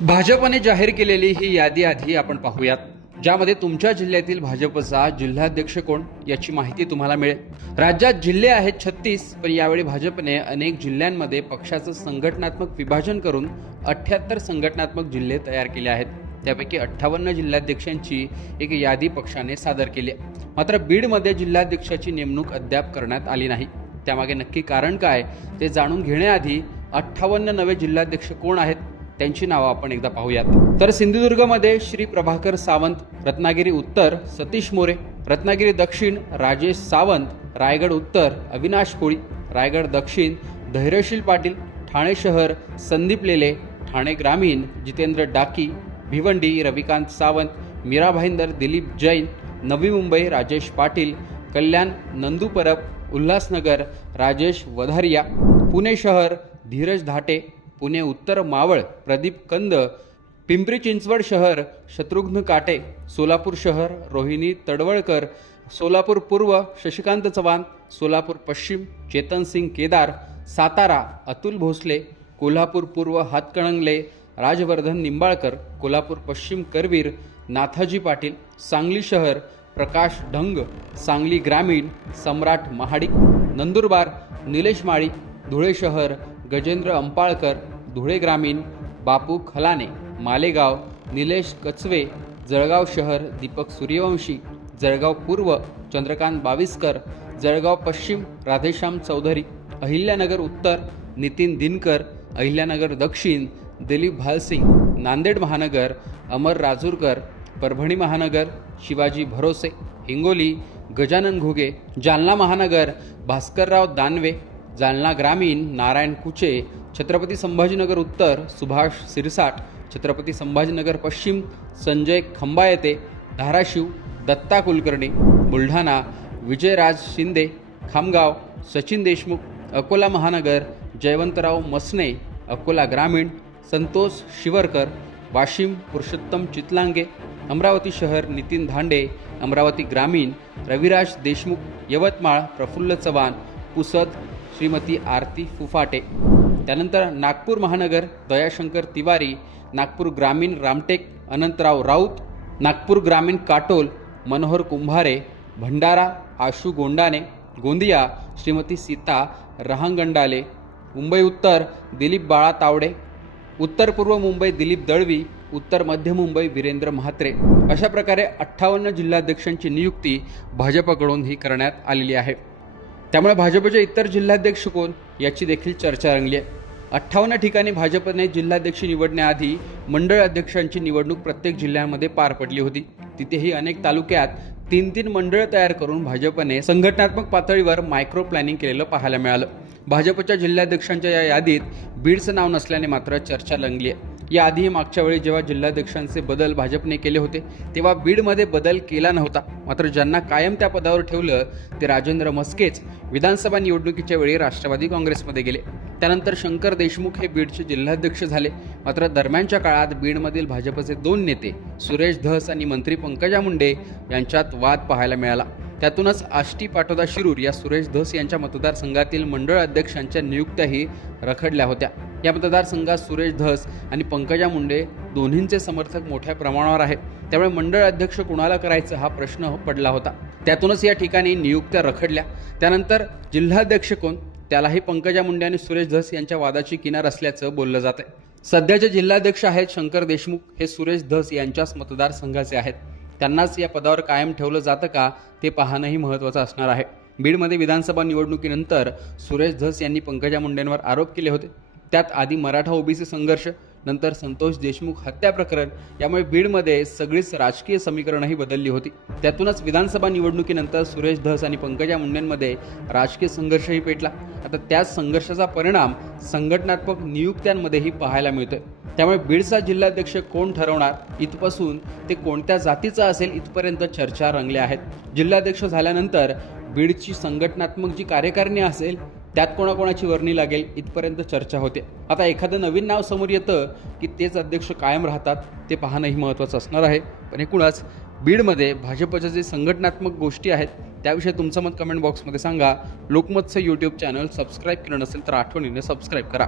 भाजपने जाहीर केलेली ही यादी आधी आपण पाहूयात. ज्यामध्ये तुमच्या जिल्ह्यातील भाजपचा जिल्हाध्यक्ष कोण याची माहिती तुम्हाला मिळेल. राज्यात जिल्हे आहेत छत्तीस पण यावेळी भाजपने अनेक जिल्ह्यांमध्ये पक्षाचं संघटनात्मक विभाजन करून अठ्याहत्तर संघटनात्मक जिल्हे तयार केले आहेत. त्यापैकी अठ्ठावन्न जिल्हाध्यक्षांची एक यादी पक्षाने सादर केली आहे. मात्र बीडमध्ये जिल्हाध्यक्षाची नेमणूक अद्याप करण्यात आली नाही. त्यामागे नक्की कारण काय ते जाणून घेण्याआधी अठ्ठावन्न नवे जिल्हाध्यक्ष कोण आहेत त्यांची नावं आपण एकदा पाहूयात. तर सिंधुदुर्गमध्ये श्री प्रभाकर सावंत रत्नागिरी उत्तर सतीश मोरे रत्नागिरी दक्षिण राजेश सावंत रायगड उत्तर अविनाश कोळी रायगड दक्षिण धैर्यशील पाटील ठाणे शहर संदीप लेले ठाणे ग्रामीण जितेंद्र डाकी भिवंडी रविकांत सावंत मीरा भाईंदर दिलीप जैन नवी मुंबई राजेश पाटील कल्याण नंदू परब उल्हासनगर राजेश वधारिया पुणे शहर धीरज धाटे पुणे उत्तर मावळ प्रदीप कंद पिंपरी चिंचवड शहर शत्रुघ्न काटे सोलापूर शहर रोहिणी तडवळकर सोलापूर पूर्व शशिकांत चव्हाण सोलापूर पश्चिम चेतन सिंग केदार सातारा अतुल भोसले कोल्हापूर पूर्व हातकणंगले राजवर्धन निंबाळकर कोल्हापूर पश्चिम करवीर नाथाजी पाटील सांगली शहर प्रकाश ढंग सांगली ग्रामीण सम्राट महाडिक नंदुरबार निलेश माळी धुळे शहर गजेंद्र अंपाळकर धुळे ग्रामीण बापू खलाने मालेगाव निलेश कचवे जळगाव शहर दीपक सूर्यवंशी जळगाव पूर्व चंद्रकांत बाविस्कर जळगाव पश्चिम राधेश्याम चौधरी अहिल्यानगर उत्तर नितीन दिनकर अहिल्यानगर दक्षिण दिलीप भालसिंग नांदेड महानगर अमर राजूरकर परभणी महानगर शिवाजी भरोसे हिंगोली गजानन घुगे जालना महानगर भास्करराव दानवे जालना ग्रामीण नारायण कुचे छत्रपती संभाजीनगर उत्तर सुभाष सिरसाट छत्रपती संभाजीनगर पश्चिम संजय खंबायते धाराशिव दत्ता कुलकर्णी बुलढाणा विजयराज शिंदे खामगाव सचिन देशमुख अकोला महानगर जयवंतराव मसने अकोला ग्रामीण संतोष शिवरकर वाशिम पुरुषोत्तम चितलांगे अमरावती शहर नितीन धांडे अमरावती ग्रामीण रविराज देशमुख यवतमाळ प्रफुल्ल चव्हाण पुसद श्रीमती आरती फुफाटे. त्यानंतर नागपूर महानगर दयाशंकर तिवारी नागपूर ग्रामीण रामटेक अनंतराव राऊत नागपूर ग्रामीण काटोल मनोहर कुंभारे भंडारा आशू गोंडाने गोंदिया श्रीमती सीता रहांगंडाले मुंबई उत्तर दिलीप बाळा तावडे उत्तर पूर्व मुंबई दिलीप दळवी उत्तर मध्य मुंबई वीरेंद्र म्हात्रे. अशा प्रकारे अठ्ठावन्न जिल्हाध्यक्षांची नियुक्ती भाजपकडून ही करण्यात आलेली आहे. त्यामुळे भाजपचे इतर जिल्हाध्यक्ष कोण याची देखील चर्चा रंगली आहे. अठ्ठावन्न ठिकाणी भाजपने जिल्हाध्यक्ष निवडण्याआधी मंडळ अध्यक्षांची निवडणूक प्रत्येक जिल्ह्यामध्ये पार पडली होती. तिथेही अनेक तालुक्यात तीन तीन मंडळ तयार करून भाजपने संघटनात्मक पातळीवर मायक्रो प्लॅनिंग केलेलं पाहायला मिळालं. भाजपच्या जिल्हाध्यक्षांच्या या यादीत बीडचं नाव नसल्याने मात्र चर्चा रंगली आहे. याआधी मागच्या वेळी जेव्हा जिल्हाध्यक्षांचे बदल भाजपने केले होते तेव्हा बीडमध्ये बदल केला नव्हता. मात्र ज्यांना कायम त्या पदावर ठेवलं ते राजेंद्र मस्केच विधानसभा निवडणुकीच्या वेळी राष्ट्रवादी काँग्रेसमध्ये गेले. त्यानंतर शंकर देशमुख हे बीडचे जिल्हाध्यक्ष झाले. मात्र दरम्यानच्या काळात बीडमधील भाजपचे दोन नेते सुरेश धस आणि मंत्री पंकजा मुंडे यांच्यात वाद पाहायला मिळाला. त्यातूनच आष्टी पाटोदा शिरूर या सुरेश धस यांच्या मतदारसंघातील मंडळ अध्यक्षांच्या नियुक्त्याही रखडल्या होत्या. या मतदारसंघात सुरेश धस आणि पंकजा मुंडे दोन्हींचे समर्थक मोठ्या प्रमाणावर आहेत. त्यामुळे मंडळ अध्यक्ष कुणाला करायचं हा प्रश्न पडला होता. त्यातूनच या ठिकाणी नियुक्त्या रखडल्या. त्यानंतर जिल्हाध्यक्ष कोण? त्यालाही पंकजा मुंडे आणि सुरेश धस यांच्या वादाची किनार असल्याचं बोललं जात आहे सध्याचे जिल्हाध्यक्ष आहेत शंकर देशमुख. हे सुरेश धस यांच्याच मतदारसंघाचे आहेत. त्यांनाच या पदावर कायम ठेवलं जातं का ते पाहणंही महत्त्वाचं असणार आहे. बीडमध्ये विधानसभा निवडणुकीनंतर सुरेश धस यांनी पंकजा मुंडेंवर आरोप केले होते. त्यात आधी मराठा ओबीसी संघर्ष नंतर संतोष देशमुख हत्या प्रकरण यामुळे बीडमध्ये सगळीच राजकीय समीकरणंही बदलली होती. त्यातूनच विधानसभा निवडणुकीनंतर सुरेश धस आणि पंकजा मुंडेंमध्ये राजकीय संघर्षही पेटला. आता त्याच संघर्षाचा परिणाम संघटनात्मक नियुक्त्यांमध्येही पाहायला मिळतोय. त्यामुळे बीडचा जिल्हाध्यक्ष कोण ठरवणार? इथपासून ते कोणत्या जातीचा असेल? इथपर्यंत चर्चा रंगल्या आहेत. जिल्हाध्यक्ष झाल्यानंतर बीडची संघटनात्मक जी कार्यकारिणी असेल त्यात कोणाकोणाची वर्णी लागेल? इथपर्यंत चर्चा होते. आता एखादं नवीन नाव समोर येतं की तेच अध्यक्ष कायम राहतात ते पाहणंही महत्त्वाचं असणार आहे. पण एकूणच बीडमध्ये भाजपच्या जे संघटनात्मक गोष्टी आहेत त्याविषयी तुमचं मत कमेंट बॉक्समध्ये सांगा. लोकमतचं यूट्यूब चॅनल सबस्क्राईब केलं नसेल तर आठवणीने सबस्क्राईब करा.